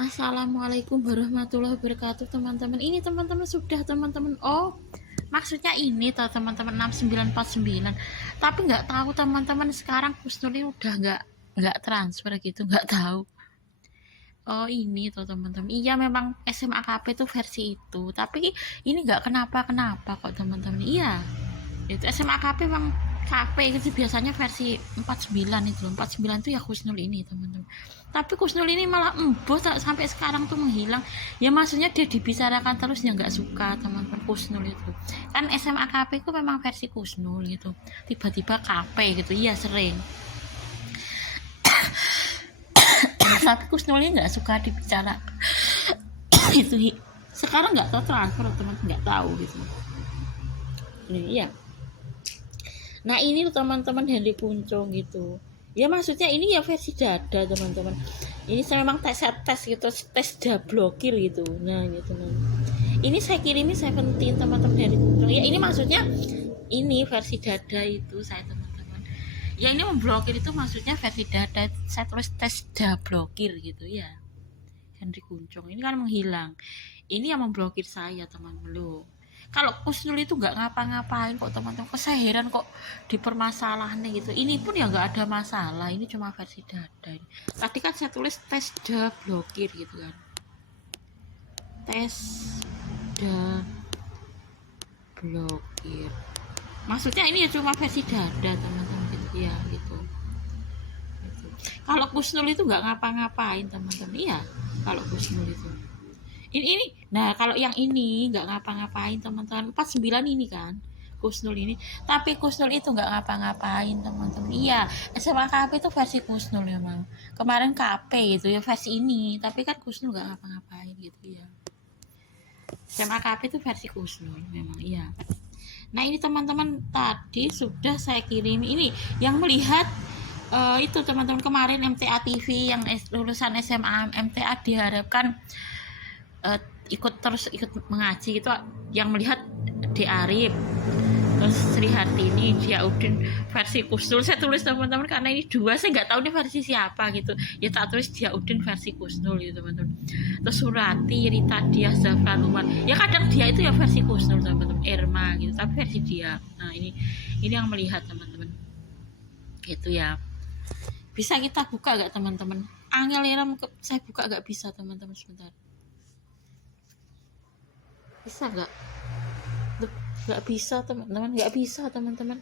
Assalamualaikum warahmatullahi wabarakatuh teman-teman. Ini teman-teman sudah teman-teman. Oh, maksudnya ini toh teman-teman 6949. Tapi nggak tahu teman-teman sekarang Kusnul ini udah nggak transfer gitu, nggak tahu. Oh ini toh teman-teman. Iya memang SMA KP itu versi itu. Tapi ini nggak kenapa-kenapa kok teman-teman. Iya. Itu SMA KP memang KP itu biasanya versi 49 itu loh. 49 itu ya Kusnul ini teman-teman. Tapi Kusnul ini malah embus sampai sekarang tuh menghilang. Ya maksudnya dia dibicarakan terus ya nggak suka teman-teman Kusnul itu. Kan SMA KP itu memang versi Kusnul gitu. Tiba-tiba KP gitu. Iya sering. Tapi Kusnul ini nggak suka dibicarakan. Itu sekarang nggak tahu transfer teman-teman, nggak tahu gitu. Ini iya. Nah ini teman-teman Henry Puncung gitu. Ya maksudnya ini ya versi dada teman-teman. Ini saya memang tes gitu, tes blokir gitu. Nah gitu nah. Ini saya kirimi 17 teman-teman Henry Puncung. Ya ini maksudnya ini versi dada itu saya teman-teman. Ya ini memblokir itu maksudnya versi dada. Saya tulis tes blokir gitu ya. Henry Puncung ini kan menghilang. Ini yang memblokir saya teman-teman loh. Kalau Kusnul itu nggak ngapa-ngapain kok teman-teman, saya heran kok dipermasalahannya gitu. Ini pun ya nggak ada masalah, ini cuma versi dada. Tadi kan saya tulis tes blokir gitu kan, tes blokir. Maksudnya ini ya cuma versi dada teman-teman gitu ya gitu. Kalau Kusnul itu nggak ngapa-ngapain teman-teman, iya. Kalau Kusnul itu ini nah kalau yang ini nggak ngapa-ngapain teman-teman 49 ini kan Kusnul ini, tapi Kusnul itu nggak ngapa-ngapain teman-teman. Iya SMA KP itu versi Kusnul memang kemarin KP gitu ya versi ini, tapi kan Kusnul nggak ngapa-ngapain gitu ya. SMA KP itu versi Kusnul memang iya. Nah ini teman-teman tadi sudah saya kirim ini yang melihat itu teman-teman kemarin MTA TV yang lulusan SMA MTA diharapkan ikut mengaji gitu yang melihat di Arif, terus Sri Hartini, Diaudin versi Kusnul. Saya tulis teman-teman karena ini dua, saya nggak tahu ini versi siapa gitu ya, tak tulis Diaudin versi Kusnul gitu teman-teman. Terus Surati, Rita Diah, Zafran Umar, ya kadang dia itu ya versi Kusnul teman-teman, Irma gitu tapi versi dia. Nah ini yang melihat teman-teman gitu ya. Bisa kita buka gak teman-teman? Angel Iram saya buka gak bisa teman-teman, sebentar. Bisa nggak bisa teman-teman, nggak bisa teman-teman.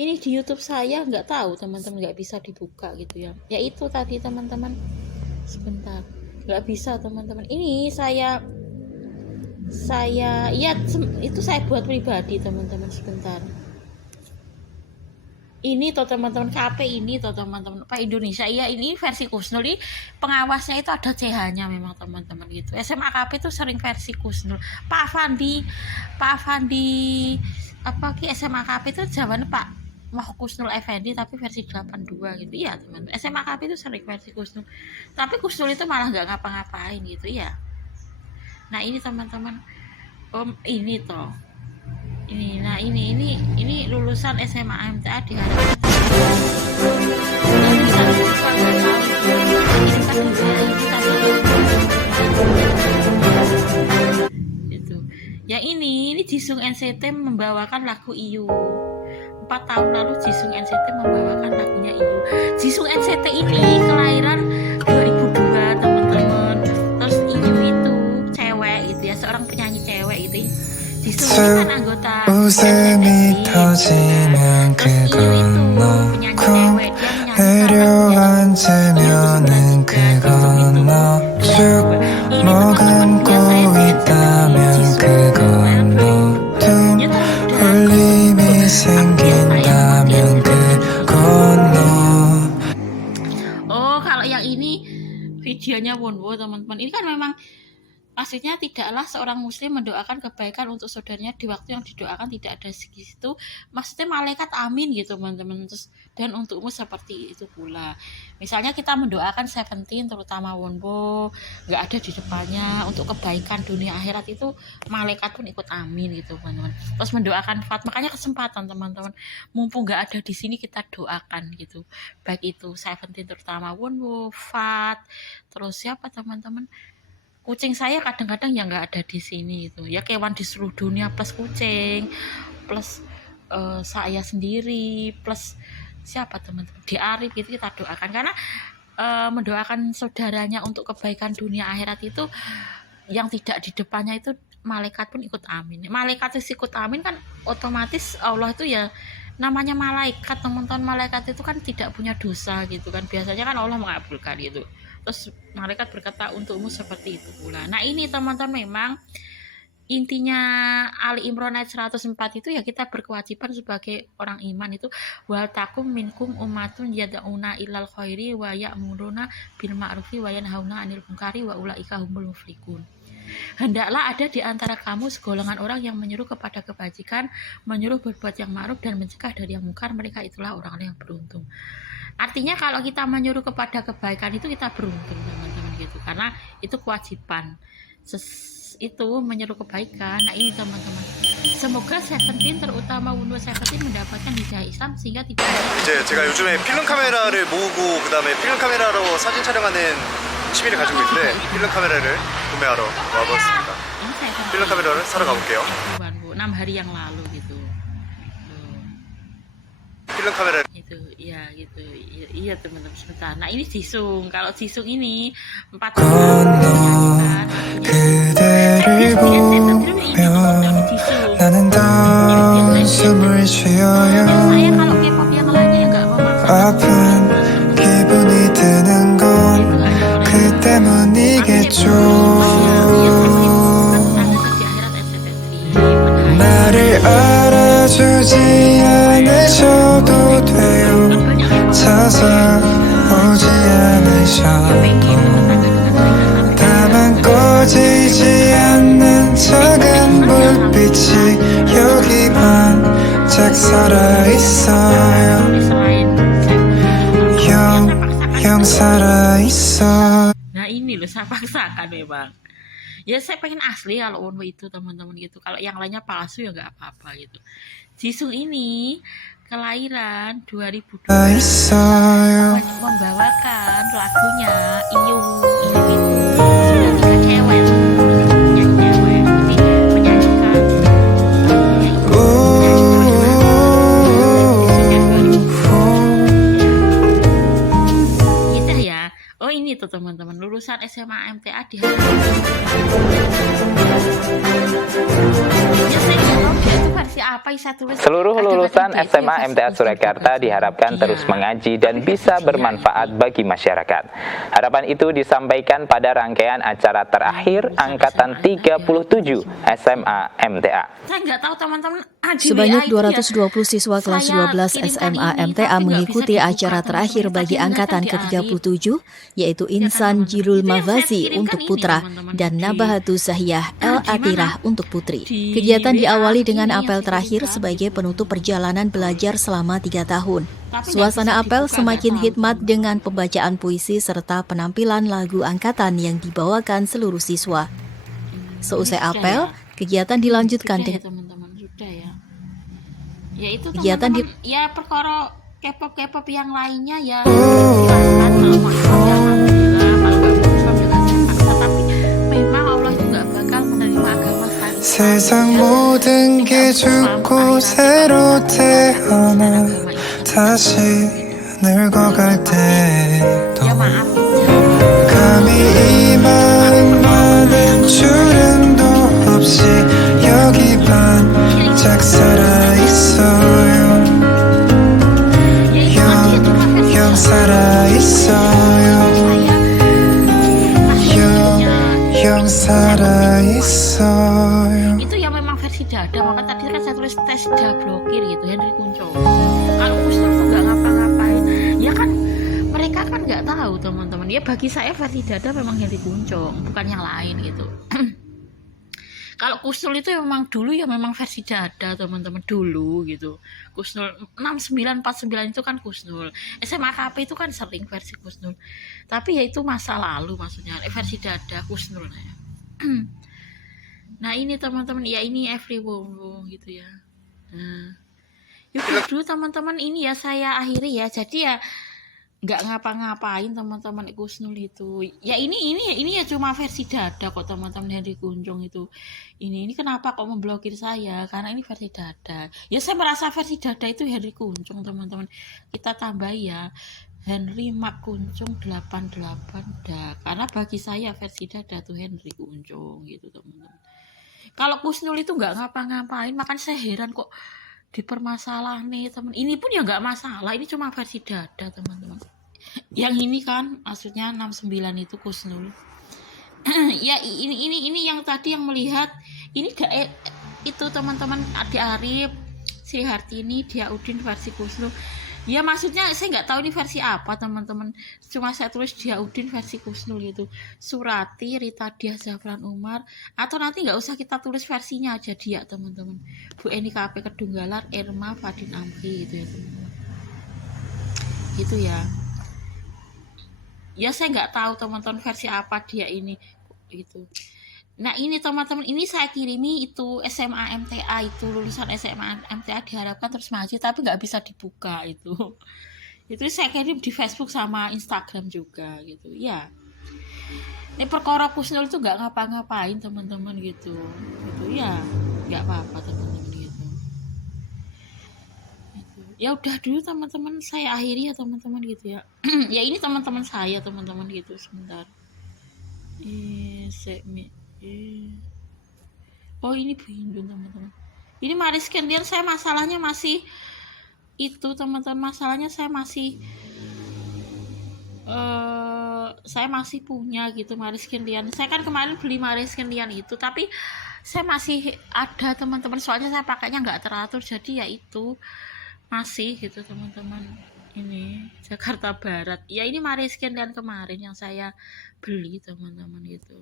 Ini di YouTube saya nggak tahu teman-teman, nggak bisa dibuka gitu ya. Ya itu tadi teman-teman, sebentar, nggak bisa teman-teman. Ini saya ya itu saya buat pribadi teman-teman, sebentar. Ini toh teman-teman KP ini toh teman-teman Pak Indonesia ya, ini versi Kusnul. Ini pengawasnya itu ada CH-nya memang teman-teman gitu. SMA KP itu sering versi Kusnul. Pak Fandi apa ki SMA KP itu jawabannya Pak Kusnul Effendi tapi versi 82 gitu ya teman-teman. SMA KP itu sering versi Kusnul, tapi Kusnul itu malah nggak ngapa-ngapain gitu ya. Nah ini teman-teman, ini toh ini. Nah ini lulusan SMA MTA diharapkan bisa dibuka itu ya. Ini Jisung NCT membawakan lagu IU. 4 tahun lalu Jisung NCT membawakan lagunya IU. Jisung NCT ini kelahiran 2002 teman-teman. Terus IU itu cewek gitu ya, seorang penyanyi cewek gitu. Jisung ini kan anggota NCT. Terus IU itu penyanyi cewek, dia 내려앉으면은 그건 너쭉 머금고 있다면 그건 모든 울림이 생긴다면 그건 너. Oh kalau yang ini videonya Wonwo teman-teman, ini kan memang Maksudnya tidaklah seorang muslim mendoakan kebaikan untuk saudaranya di waktu yang didoakan tidak ada segitu. Maksudnya malaikat amin gitu teman-teman. Terus dan untukmu seperti itu pula. Misalnya kita mendoakan Seventeen terutama Wonbo nggak ada di depannya untuk kebaikan dunia akhirat itu malaikat pun ikut amin gitu teman-teman. Terus mendoakan Fat, makanya kesempatan teman-teman. Mumpung nggak ada di sini kita doakan gitu. Baik itu Seventeen terutama Wonbo, Fat, terus siapa teman-teman? Kucing saya kadang-kadang ya nggak ada di sini itu ya, kewan di seluruh dunia plus kucing plus saya sendiri plus siapa teman-teman di Arif gitu kita doakan karena mendoakan saudaranya untuk kebaikan dunia akhirat itu yang tidak di depannya itu malaikat pun ikut amin. Malaikat itu ikut amin kan otomatis Allah itu ya namanya malaikat teman-teman, malaikat itu kan tidak punya dosa gitu kan, biasanya kan Allah mengabulkan gitu. Terus malaikat berkata untukmu seperti itu pula. Nah ini teman-teman memang intinya Ali Imran ayat 104 itu ya kita berkewajiban sebagai orang iman itu wal takum minkum ummatun yad'una ilal khairi wa ya'muruna bil ma'rufi wa yanhauna 'anil munkari wa ulaika humul muflihun. Hendaklah ada di antara kamu segolongan orang yang menyuruh kepada kebajikan, menyuruh berbuat yang ma'ruf dan mencegah dari yang mungkar, mereka itulah orang-orang yang beruntung. Artinya kalau kita menyuruh kepada kebaikan itu kita beruntung teman-teman gitu, karena itu kewajiban itu menyeru kebaikan. Nah ini teman-teman, semoga Seventeen terutama Windows 17 mendapatkan hidayah Islam sehingga tidak 이제 제가 요즘에 필름 카메라를 모으고 그다음에 필름 카메라로 사진 촬영하는 취미를 가지고 있는데 필름 카메라를 구매하러 와봤습니다. ini saya 필름 카메라를 사러 가볼게요. 6 hari yang lalu gitu. 필름 카메라 Itu iya gitu, iya teman-teman sebentar. Nah ini Jisung, kalau Jisung ini 4 kan 그대를 보며 나는 한숨을 쉬어요. saya kalau K-pop yang lainnya ya nggak memaksa 아픈 기분이 드는 건 그 때문이겠죠. 나를 알아주지 않으셔도 돼요. 찾아오지 않으셔도 다만 꺼지지 않는 작은 불빛이 여기 반짝 살아있어요. 영 살아있어. Nah ini loh saya paksakan memang. Ya saya pengen asli kalau Wonwo itu teman-teman gitu. Kalau yang lainnya palsu ya nggak apa-apa gitu. Jisung ini kelahiran 2002 membawakan lagunya Iyung itu sudah 3 cewek yang cewek tapi menyanyikan gitu ya. Oh ini tuh teman-teman lulusan SMA MTA di ya saya nggak tahu dia itu versi apa saya tulis. Seluruh lulusan SMA MTA Surakarta diharapkan terus mengaji dan bisa bermanfaat bagi masyarakat. Harapan itu disampaikan pada rangkaian acara terakhir Angkatan 37 SMA MTA. Saya nggak tahu teman-teman. Sebanyak 220 siswa kelas 12 SMA MTA mengikuti acara terakhir bagi Angkatan ke-37, yaitu Insan Jirul Mawazi untuk putra dan Nabahatu Zahiyah El Atirah untuk putri. Kegiatan diawali dengan apel terakhir sebagai penutup perjalanan belajar selama 3 tahun. Suasana apel semakin hikmat dengan pembacaan puisi serta penampilan lagu angkatan yang dibawakan seluruh siswa. Seusai apel, kegiatan dilanjutkan dengan ya itu kegiatan teman-teman ya perkara K-pop yang lainnya ya silahkan kalau mau Islam ya alhamdulillah, kalau nggak mau Islam juga saya paksa, tapi memang Allah itu nggak bakal menerima agama saya. 세상 모든 게 죽고 새로 태어나 다시 늙어갈 때도 Ya maaf 감히 이 마음만은 주름도 없이 여기 반짝 살아있어요. 영 살아있어요. 영 살아있어요. itu ya memang versi dada, maka tadi kan saya tulis tes blokir gitu Henry Kunco. Kalau Muslim tuh nggak ngapa-ngapain ya kan, mereka mereka kan nggak tahu teman-teman. Ya bagi saya versi dada memang Henry Kuncung, bukan yang lain gitu. Kalau Kusnul itu memang dulu ya memang versi dada teman-teman dulu gitu. Kusnul 6949 itu kan Kusnul. SMA KP itu kan sering versi Kusnul. Tapi ya itu masa lalu maksudnya versi dada Kusnul. Nah ini teman-teman ya ini Every Wong gitu ya. Nah, yuk dulu teman-teman ini ya saya akhiri ya. Jadi ya nggak ngapa-ngapain teman-teman Kusnul itu ya ini ya cuma versi dada kok teman-teman Henry Kuncung itu ini kenapa kok memblokir saya karena ini versi dada ya saya merasa versi dada itu Henry Kuncung teman-teman kita tambah ya Henry Mak Kuncung 88 dah karena bagi saya versi dada tuh Henry Kuncung gitu teman-teman. Kalau Kusnul itu nggak ngapa-ngapain makan saya heran kok dipermasalah nih teman ini pun ya nggak masalah ini cuma versi dada teman-teman yang ini kan maksudnya 69 itu Kusnul ya ini yang tadi yang melihat ini itu teman-teman Adi Arif Sri Hartini Dia Udin versi Kusnul ya maksudnya saya nggak tahu ini versi apa teman-teman cuma saya tulis Dia Udin versi Kusnul gitu Surati Rita Diah Zafran Umar atau nanti nggak usah kita tulis versinya aja dia teman-teman Bu Eni KP Kedunggalar Irma Fadin Amfi gitu ya teman-teman gitu ya saya nggak tahu teman-teman versi apa dia ini gitu. Nah ini teman-teman ini saya kirimi itu SMA MTA itu lulusan SMA MTA diharapkan terus maju tapi nggak bisa dibuka itu saya kirim di Facebook sama Instagram juga gitu ya. Ini perkara Kusnul itu nggak ngapa-ngapain teman-teman gitu ya nggak apa-apa teman-teman gitu. Ya udah dulu teman-teman saya akhiri ya teman-teman gitu ya. Ya ini teman-teman saya teman-teman gitu sebentar. Oh ini Bu Hindun teman-teman. Ini Maris Kendian saya masalahnya masih itu teman-teman masalahnya saya masih punya gitu Maris Kendian. Saya kan kemarin beli Maris Kendian itu tapi saya masih ada teman-teman soalnya saya pakainya nggak teratur jadi ya itu masih gitu teman-teman ini Jakarta Barat ya ini Maris Kendian kemarin yang saya beli teman-teman gitu.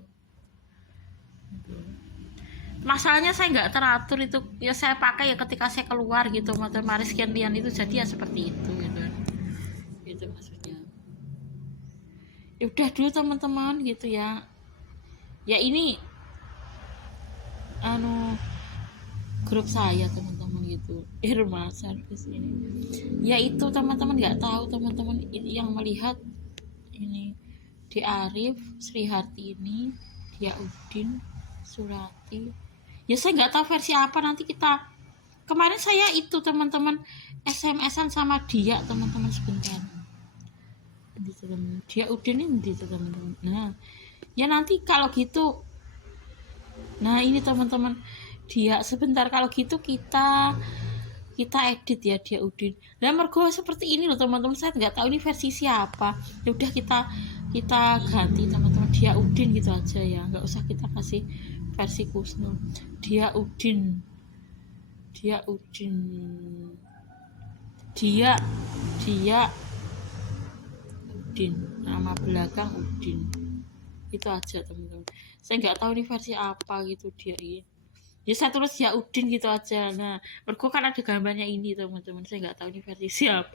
Masalahnya saya nggak teratur itu ya saya pakai ya ketika saya keluar gitu motor Maris Kendian itu jadi ya seperti itu gitu itu maksudnya ya udah dulu teman-teman gitu ya ini grup saya teman-teman gitu Irma Service ini ya itu teman-teman nggak tahu teman-teman yang melihat ini Di Arif Sri Hartini Dia Udin Surati ya saya nggak tahu versi apa nanti kita kemarin saya itu teman-teman SMS-an sama dia teman-teman sebentar gitu, teman. Dia Udin ini gitu teman-teman nah ya nanti kalau gitu nah ini teman-teman dia sebentar kalau gitu kita edit ya Dia Udin dan mergo seperti ini loh teman-teman saya nggak tahu ini versi siapa ya udah kita ganti teman-teman Dia Udin gitu aja ya nggak usah kita kasih versi Kusnul Dia Udin Udin nama belakang Udin itu aja teman-teman saya nggak tahu ini versi apa gitu dia ini ya saya tulis Dia Udin gitu aja nah mergo kan ada gambarnya ini teman-teman saya nggak tahu ini versi siapa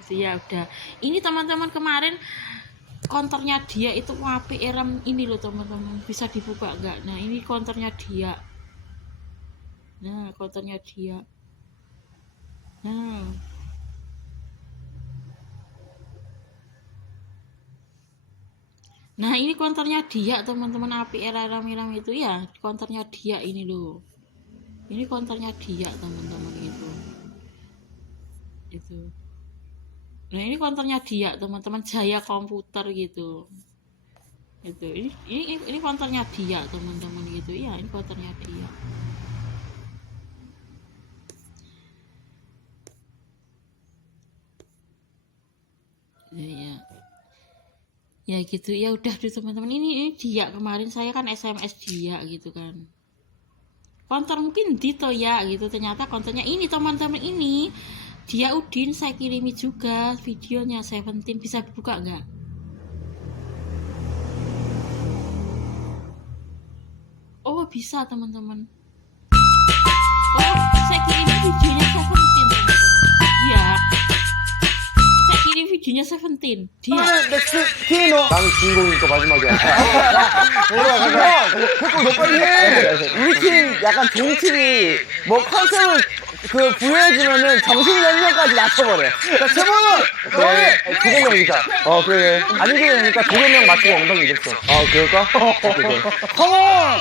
gitu ya udah ini teman-teman kemarin konternya dia itu WP RAM ini loh teman-teman bisa dibuka nggak nah ini konternya dia nah konternya dia nah ini konternya dia teman-teman API RAM itu ya konternya dia ini loh ini konternya dia teman-teman itu nah ini konternya dia teman-teman Jaya Komputer gitu itu ini konternya dia teman-teman gitu ya ini konternya dia ya gitu ya udah deh teman-teman ini dia kemarin saya kan SMS dia gitu kan konter mungkin Dito ya gitu ternyata konternya ini teman-teman ini Dia Udin saya kirimi juga videonya Seventeen, bisa buka nggak? Oh bisa teman-teman. Oh saya kirimi videonya Seventeen teman-teman. Iya. Saya kirim videonya Seventeen. Dia. 넥스트 키노 난 주인공이니까 마지막이야 너 빨리 해 우리 팀 약간 동팀이 뭐 컨셉을 그 부여해주면은 정신 연령까지 낮춰버려 자 채범은 너네 도겸명이자 그래 안 이기게 되니까 도겸명 맞추고 엉덩이 이랬어 그럴까? 컴온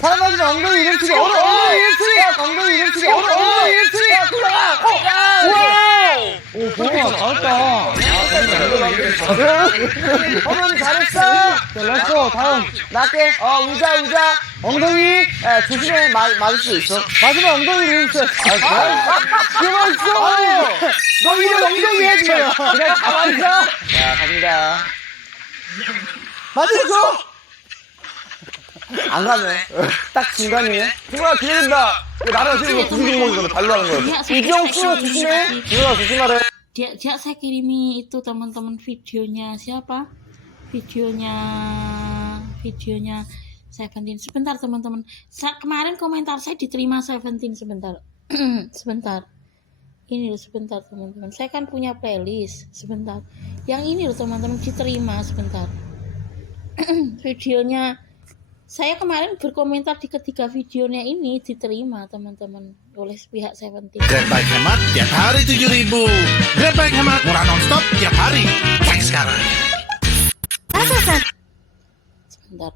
사랑하지만 엉덩이 이름치기 엉덩이 이름치기 엉덩이 이름치기 엉덩이 이름치기 와우 오 도겸아 잘했다 허면 잘했어 자 렛츠고 다음 나게 우자 엉덩이 조심해 맞을 수 있어 마지막 엉덩이를 이름쳐 가만 있어 너 이름 엉덩이 해지 그냥 가만 있어 자 갑니다 맞았어 안 가네. 딱 중간이네. 누가 기다린다. 나랑 지금 구기종목이거든. 발로 하는 거야. 이정수 조심해. 누가 조심하래. Dia saya kirimi itu teman-teman videonya siapa? Videonya Seventeen. Sebentar teman-teman. Kemarin komentar saya diterima Seventeen sebentar. Sebentar. Ini loh sebentar teman-teman. Saya kan punya playlist. Sebentar. Yang ini loh teman-teman diterima sebentar. Videonya saya kemarin berkomentar di ketiga videonya ini diterima teman-teman oleh pihak Seventeen. Grabback hemat tiap hari 7.000. Grabback hemat murah nonstop tiap hari. Cek sekarang. Sebentar.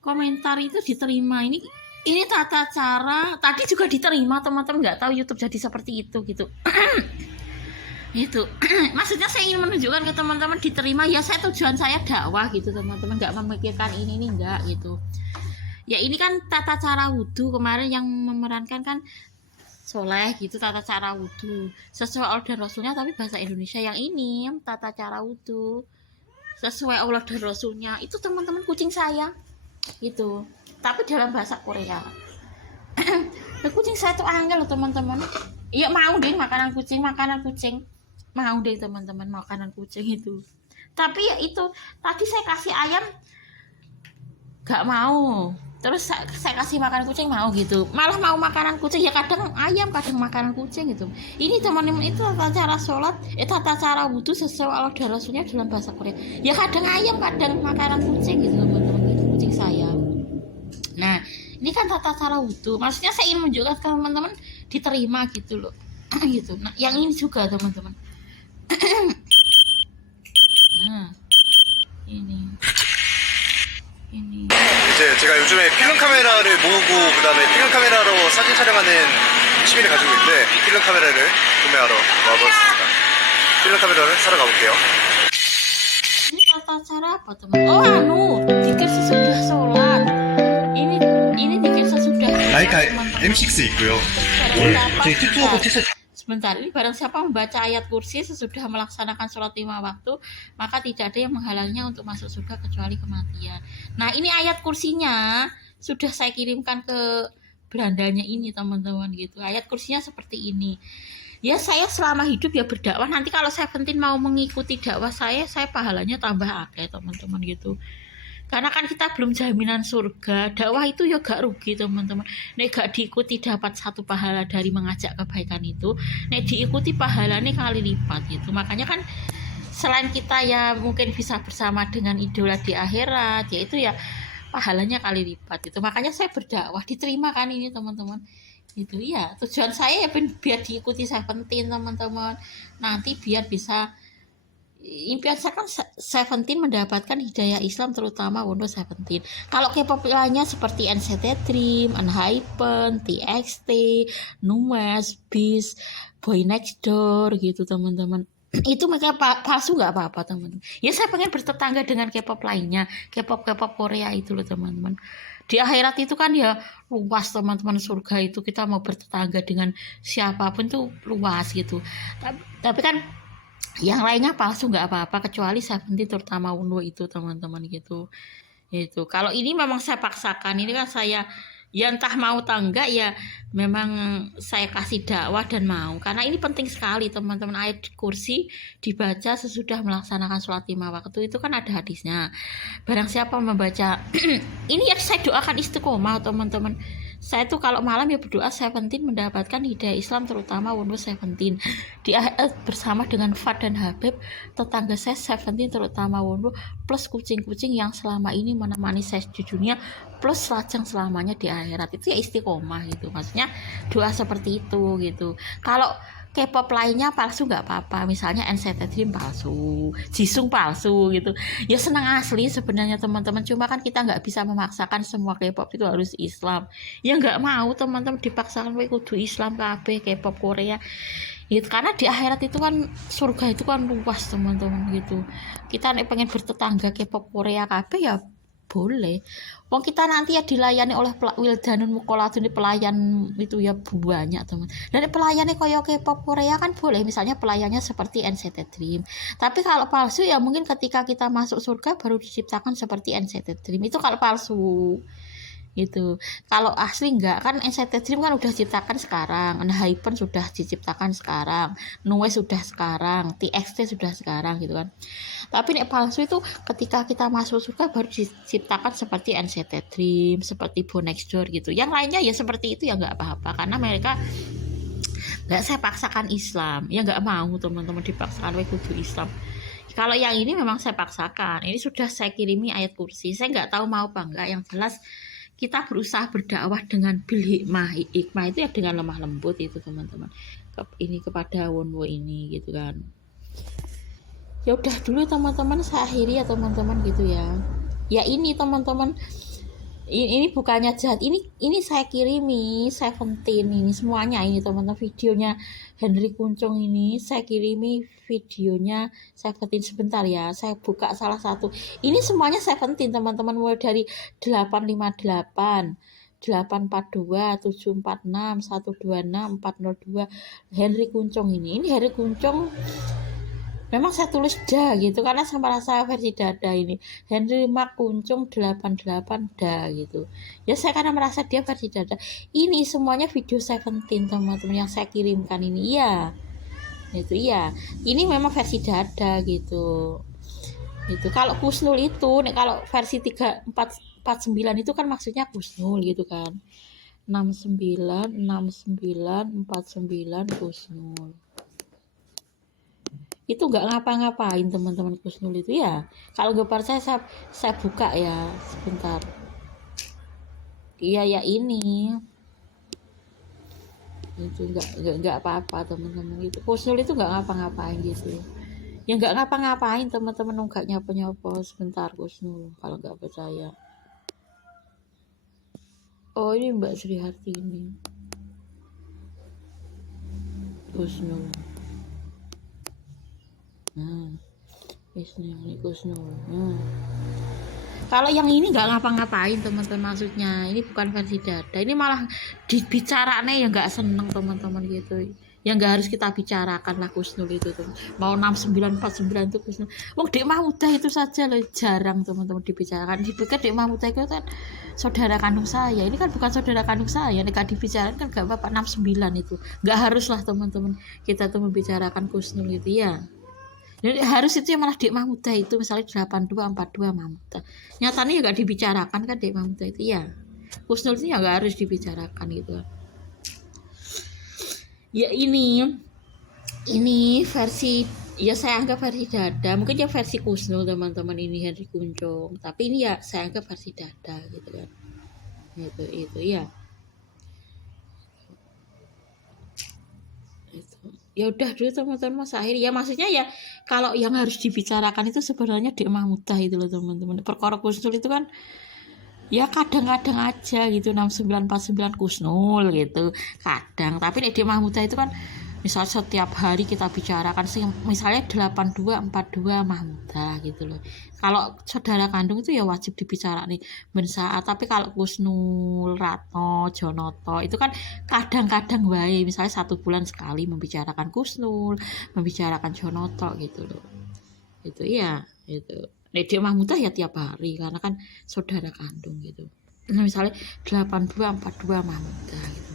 Komentar itu diterima. Ini tata cara tadi juga diterima teman-teman, nggak tahu YouTube jadi seperti itu gitu. Itu maksudnya saya ingin menunjukkan ke teman-teman diterima ya, saya tujuan saya dakwah gitu teman-teman, nggak memikirkan ini enggak gitu ya. Ini kan tata cara wudhu kemarin yang memerankan kan soleh gitu, tata cara wudhu sesuai order Rasulnya tapi bahasa Indonesia. Yang ini tata cara wudhu sesuai Allah dan Rasulnya itu teman-teman, kucing saya itu tapi dalam bahasa Korea. Kucing saya tuh angel loh teman-teman. Iya mau deh makanan kucing mau deh teman-teman, makanan kucing itu. Tapi ya itu tadi saya kasih ayam gak mau, terus saya kasih makan kucing mau gitu, malah mau makanan kucing ya, kadang ayam kadang makanan kucing gitu. Ini teman-teman itu tata cara sholat, tata cara wudhu sesuai Allah dan Rasulnya dalam bahasa Korea ya, kadang ayam kadang makanan kucing gitu teman-teman, gitu kucing saya. Nah ini kan tata cara wudhu, maksudnya saya ingin menunjukkan ke teman-teman diterima gitu loh. Gitu. Nah yang ini juga teman-teman. Nah ini 이제 제가 요즘에 필름 카메라를 모으고 그다음에 필름 카메라로 사진 촬영하는 취미를 가지고 있는데 필름 카메라를 구매하러 와봤습니다. 필름 카메라를 사러 가볼게요. ini tata cara apa teman? Dikir sesudah sholat. Ini dikir sesudah 라이카 teman-teman. M6 있고요. Sebentar, ini barang siapa membaca ayat kursi sesudah melaksanakan sholat 5 waktu, maka tidak ada yang menghalanginya untuk masuk surga kecuali kematian. Nah ini ayat kursinya sudah saya kirimkan ke berandanya ini teman-teman gitu. Ayat kursinya seperti ini. Ya saya selama hidup ya berdakwah, nanti kalau Seventeen mau mengikuti dakwah saya pahalanya tambah akeh teman-teman gitu. Karena kan kita belum jaminan surga, dakwah itu ya gak rugi teman-teman. Nek gak diikuti dapat 1 pahala dari mengajak kebaikan itu, nek diikuti pahalanya kali lipat gitu. Makanya kan selain kita ya mungkin bisa bersama dengan idola di akhirat, yaitu ya pahalanya kali lipat itu. Makanya saya berdakwah diterima kan ini teman-teman. Itu ya tujuan saya ya biar diikuti Seventeen teman-teman. Nanti biar bisa, impian saya kan Seventeen mendapatkan hidayah Islam terutama Windows 17. Kalau K-pop lainnya seperti NCT Dream, Enhypen, TXT, Numes, Beast, Boy Next Door gitu teman-teman. itu mereka palsu nggak apa-apa teman-teman. Ya saya pengen bertetangga dengan K-pop lainnya, K-pop Korea itu loh teman-teman. Di akhirat itu kan ya luas teman-teman, surga itu kita mau bertetangga dengan siapapun tuh luas gitu. Tapi kan yang lainnya palsu nggak apa-apa, kecuali Seventeen terutama Wonwo itu teman-teman gitu. Itu kalau ini memang saya paksakan, ini kan saya ya entah mau atau enggak ya memang saya kasih dakwah dan mau, karena ini penting sekali teman-teman. Ayat kursi dibaca sesudah melaksanakan sholat 5 waktu, itu kan ada hadisnya. Barang siapa membaca ini ya saya doakan istiqomah teman-teman. Saya tuh kalau malam ya berdoa Seventeen mendapatkan hidayah Islam, terutama Wonwo Seventeen di bersama dengan Fat dan Habib, tetangga saya Seventeen terutama Wonwo, plus kucing-kucing yang selama ini menemani saya di dunia, plus lajang selamanya di akhirat. Itu ya istiqomah gitu, maksudnya doa seperti itu gitu. Kalau K-pop lainnya palsu nggak apa-apa, misalnya NCT Dream palsu, Jisung palsu gitu. Ya senang asli sebenarnya teman-teman, cuma kan kita nggak bisa memaksakan semua K-pop itu harus Islam. Ya nggak mau teman-teman dipaksakan kudu Islam kabeh K-pop Korea. Gitu, karena di akhirat itu kan surga itu kan luas teman-teman gitu. Kita nih pengen bertetangga K-pop Korea kabeh ya boleh. Wong kita nanti ya dilayani oleh Wildanun Mukoladun, pelayan itu ya banyak teman. Dan pelayannya koyo K-pop Korea kan boleh, misalnya pelayannya seperti NCT Dream. Tapi kalau palsu ya mungkin ketika kita masuk surga baru diciptakan seperti NCT Dream. Itu kalau palsu. Gitu. Kalau asli enggak, kan NCT Dream kan udah diciptakan sekarang, Hypen sudah diciptakan sekarang, Noise sudah sekarang, TXT sudah sekarang gitu kan. Tapi nek palsu itu ketika kita masuk surga baru diciptakan seperti NCT Dream, seperti Bonex Door gitu. Yang lainnya ya seperti itu ya nggak apa-apa, karena mereka nggak saya paksakan Islam, ya nggak mau teman-teman dipaksakan kudu Islam. Kalau yang ini memang saya paksakan, ini sudah saya kirimi ayat kursi, saya nggak tahu mau apa enggak, yang jelas kita berusaha berdakwah dengan bil hikmah. Hikmah itu ya dengan lemah lembut itu teman-teman. Ini kepada Wonwo ini gitu kan. Ya udah dulu teman-teman, saya akhiri ya teman-teman gitu ya. Ya ini teman-teman, ini bukannya jahat, ini saya kirimi Seventeen ini semuanya ini teman-teman, videonya Henry Kuncung ini saya kirimi videonya Seventeen. Sebentar ya, saya buka salah satu, ini semuanya Seventeen teman-teman, mulai dari 858 842 746 126 402 Henry Kuncung ini Henry Kuncung. Memang saya tulis da gitu karena sama rasa versi dada ini. Henry Mark Kuncung 88 da gitu. Ya saya karena merasa dia versi dada. Ini semuanya video Seventeen teman-teman yang saya kirimkan ini. Iya. Itu iya. Ini memang versi dada gitu. Itu kalau Kusnul itu, nih kalau versi 3449 itu kan maksudnya Kusnul gitu kan. 69 49 49 Kusnul. Itu nggak ngapa-ngapain teman-teman Kusnul itu ya. Kalau nggak percaya saya buka ya sebentar. Iya ya ini itu nggak apa-apa teman-teman gitu. Kusnul itu nggak ngapa-ngapain gitu. Ya nggak ngapa-ngapain teman-teman, nggak nyapa-nyapa. Sebentar Kusnul kalau nggak percaya. Oh ini Mbak Sri Hartini Kusnul. Kusnul. Kalau yang ini nggak ngapa-ngapain teman-teman, maksudnya ini bukan versi dada, ini malah dibicaraannya ya nggak seneng teman-teman gitu. Yang nggak harus kita bicarakan lah Kusnul itu tuh. Mau 6949 itu Kusnul. Wong Dek Mahmudah itu saja loh jarang teman-teman dibicarakan. Dipikir Dek Mahmudah itu kan saudara kandung saya. Ini kan bukan saudara kandung saya. Nek dibicarakan kan nggak apa-apa 69 itu. Nggak harus lah teman-teman kita tuh membicarakan Kusnul itu ya. Jadi harus itu yang malah Dek Mahmudah itu misalnya 8242 Mahmudah. Nyatanya ya gak dibicarakan kan Dek Mahmudah itu ya. Kusnul itu ya gak harus dibicarakan gitu. Ya ini versi ya saya anggap versi dada. Mungkin ya versi Kusnul teman-teman ini Henry Kuncung. Tapi ini ya saya anggap versi dada gitu kan. Itu ya. Ya udah dulu teman-teman, mas akhir ya, maksudnya ya kalau yang harus dibicarakan itu sebenarnya Dek Mahmudah itu loh teman-teman. Perkara Kusnul itu kan ya kadang-kadang aja gitu 6949 Kusnul gitu kadang, tapi Dek Mahmudah itu kan misal setiap hari kita bicarakan misalnya 8242 Mahmudah gitu loh. Kalau saudara kandung itu ya wajib dibicarakan ben saat, tapi kalau Kusnul, Ratno, Jonoto itu kan kadang-kadang wae, misalnya 1 bulan sekali membicarakan Kusnul, membicarakan Jonoto gitu loh. Itu iya itu. Dek Mahmudah ya tiap hari karena kan saudara kandung gitu. Nah, misalnya 8242 Mahmudah gitu.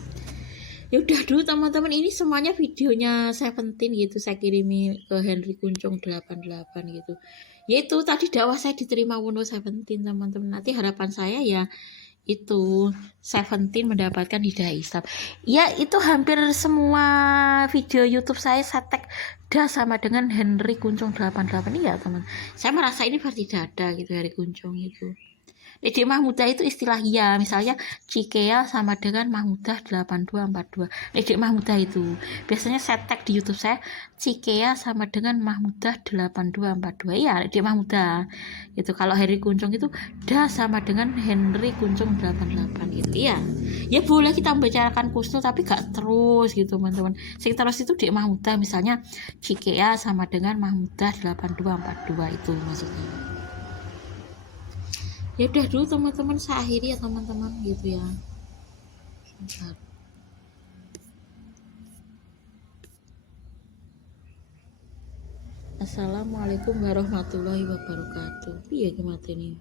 Ya udah dulu teman-teman, ini semuanya videonya Seventeen gitu saya kirimi ke Henry Kuncung 88 gitu. Yaitu tadi dakwah saya diterima Wono Seventeen teman-teman. Nanti harapan saya ya itu Seventeen mendapatkan hidayah Islam. Ya itu hampir semua video YouTube saya tag dah sama dengan Henry Kuncung 88 ya teman. Saya merasa ini berarti dada gitu Henry Kuncung itu. Dek Mahmudah itu istilah ya, misalnya Cikea sama dengan Mahmudah 8242. Dek Mahmudah itu biasanya saya tag di YouTube saya Cikea sama dengan Mahmudah 8242. Iya, Dek Mahmudah. Itu kalau Henry Kuncung itu dah sama dengan Henry Kuncung 88 gitu. Iya. Ya boleh kita membicarakan Kusnul tapi gak terus gitu, teman-teman. Sing terus itu Dek Mahmudah, misalnya Cikea sama dengan Mahmudah 8242 itu maksudnya. Ya udah dulu teman-teman, saya akhiri ya teman-teman gitu ya. Bentar. Assalamualaikum warahmatullahi wabarakatuh. Iya gimana ini?